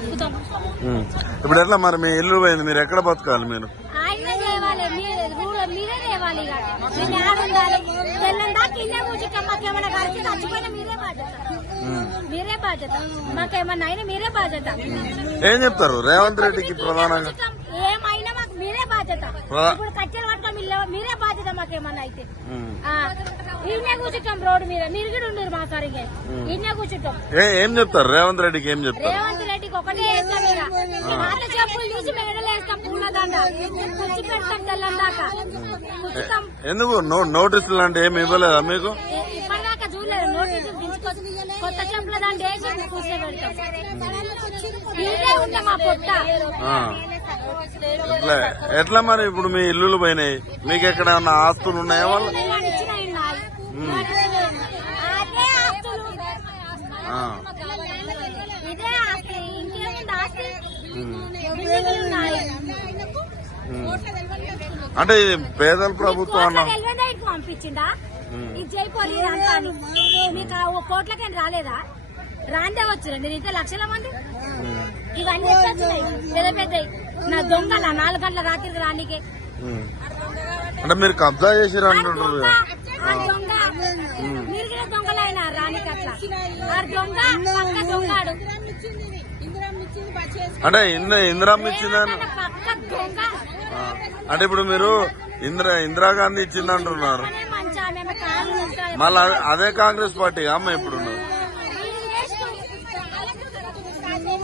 బతుకుతాం. ఇప్పుడు ఎట్లా మరి మీ ఇల్లు పోయింది? మీరు ఎక్కడ బతకాలి మీరు? ఆయన మీరే రూల్ మీరే తేవాలి ఇక. మేము యాడ ఉండాలి. తెల్లం దాకా ఇల్లే కూర్చుంటాం మాకేమైనా కలిసి చచ్చిపోయినా మీరే బాధ్యత. మీరే బాధ్యత. మాకేమన్నా అయినా మీరే బాధ్యత. ఏం చెప్తారు? రేవంత్ రెడ్డికి ప్రధానంగా. ఏమైనా మాకు మీరే బాధ్యత. మీరే- బాధ్యత మాకేమన్నా అయితే. ఈయనే కూర్చుంటాం రోడ్డు మీద. మీరు కూడా ఉండరు మా సరిగ్గా ఈయనే కూర్చుంటాం. ఏ చెప్తారు? రేవంత్ రెడ్డికి ఏం చెప్తారు? రేవంత్ రెడ్డికి ఒకటే వేస్తాం ఇక చెప్పులు తీసి మెడలు వేస్తాం పూలదండ కూర్చి పెడతాం తెల్లం దాకా. కూర్చుంటాం. ఎందుకు? నోటీసులు లాంటి ఏమి ఇవ్వలేదా మీకు? ఇప్పటిదాకా చూడలేదు. నోటీసులు దించుకొచ్చి కొత్త చెప్పుల దాంట్లో వేసి కూర్చోబెడతాం. ఇదే ఉంటాం మా పొట్ట. ఆ. ఎట్లా? ఎట్లా మరి ఇప్పుడు మీ ఇల్లులు పోయినాయి? మీకు ఎక్కడేమన్నా ఆస్తులు ఉన్నాయా వాళ్ళు? అంటే ఇది పేదల ప్రభుత్వం అన్న. మీకు ఓ కోట్లకేం రాలేదా? రాందే వచ్చిన ఇంత లక్షల మంది? ఇవన్నీ పెద్ద పెద్ద నా దొంగల నాలుగు గంటల రాత్రికి రానికి. అంటే మీరు కబ్జా చేసిరు దొంగలైన రానికి అట్లా? దొంగ పక్క దొంగాడు. అంటే ఇంద్ర ఇందిరామ్మ ఇచ్చిందని పక్క దొంగ. అంటే ఇప్పుడు మీరు ఇందిర ఇందిరాగాంధీ ఇచ్చింది అంటున్నారు అనే మంచి ఆమె కాళ్ళు ఉంటాయి. మళ్ళీ అదే కాంగ్రెస్ పార్టీ అమ్మ ఇప్పుడు.